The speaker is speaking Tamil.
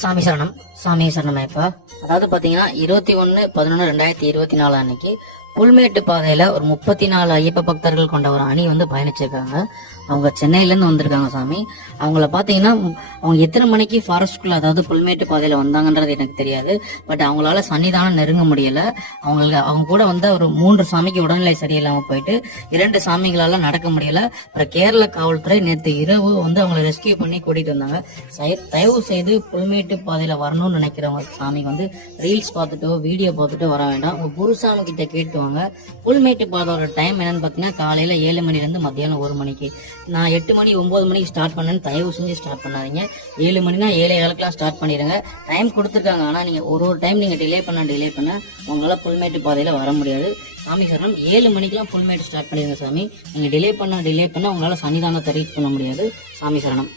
சாமி சரணம். சாமி சரணமாயப்பா. அதாவது பாத்தீங்கன்னா 21/11/2024 அன்னைக்கு புல்மேட்டு பாதையில ஒரு 34 ஐயப்ப பக்தர்கள் கொண்ட ஒரு அணி வந்து பயணிச்சிருக்காங்க. அவங்க சென்னையில இருந்து வந்திருக்காங்க சாமி. அவங்கள பாத்தீங்கன்னா அவங்க எத்தனை மணிக்கு ஃபாரஸ்ட்குள்ள அதாவது புல்மேட்டு பாதையில வந்தாங்கன்றது எனக்கு தெரியாது. பட் அவங்களால சன்னிதானம் நெருங்க முடியல. அவங்க கூட வந்து ஒரு 3 சாமிக்கு உடல்நிலை சரியில்லாம போயிட்டு 2 சாமிகளால நடக்க முடியல. அப்புறம் கேரள காவல்துறை நேற்று இரவு வந்து அவங்களை ரெஸ்கியூ பண்ணி கூட்டிட்டு வந்தாங்க. தயவு செய்து புல்மேட்டு பாதையில வரணும்னு நினைக்கிறவங்க சாமி வந்து ரீல்ஸ் பார்த்துட்டோ வீடியோ பார்த்துட்டோ வர வேண்டாம். உங்க குருசாமி கிட்ட கேட்டுவாங்க. புல்மேட்டு பாதையோட டைம் என்னன்னு பாத்தீங்கன்னா காலையில 7 மணில இருந்து மத்தியானம் 1 மணிக்கு. நான் 8 மணி 9 மணிக்கு ஸ்டார்ட் பண்ணேன்னு தயவு செஞ்சு ஸ்டார்ட் பண்ணாதீங்க. 7 மணினா 7:15 ஸ்டார்ட் பண்ணிடுங்க. டைம் கொடுத்துருக்காங்க. ஆனா நீங்க ஒரு டைம் நீங்க டிலே பண்ண உங்களால புல்மேட்டு பாதையில வர முடியாது. சாமி சரணம். 7 மணிக்கெல்லாம் புல்மேட்டு ஸ்டார்ட் பண்ணிடுங்க சாமி. நீங்க டிலே பண்ண உங்களால சன்னிதானத்தை ரீச் பண்ண முடியாது. சாமி சரணம்.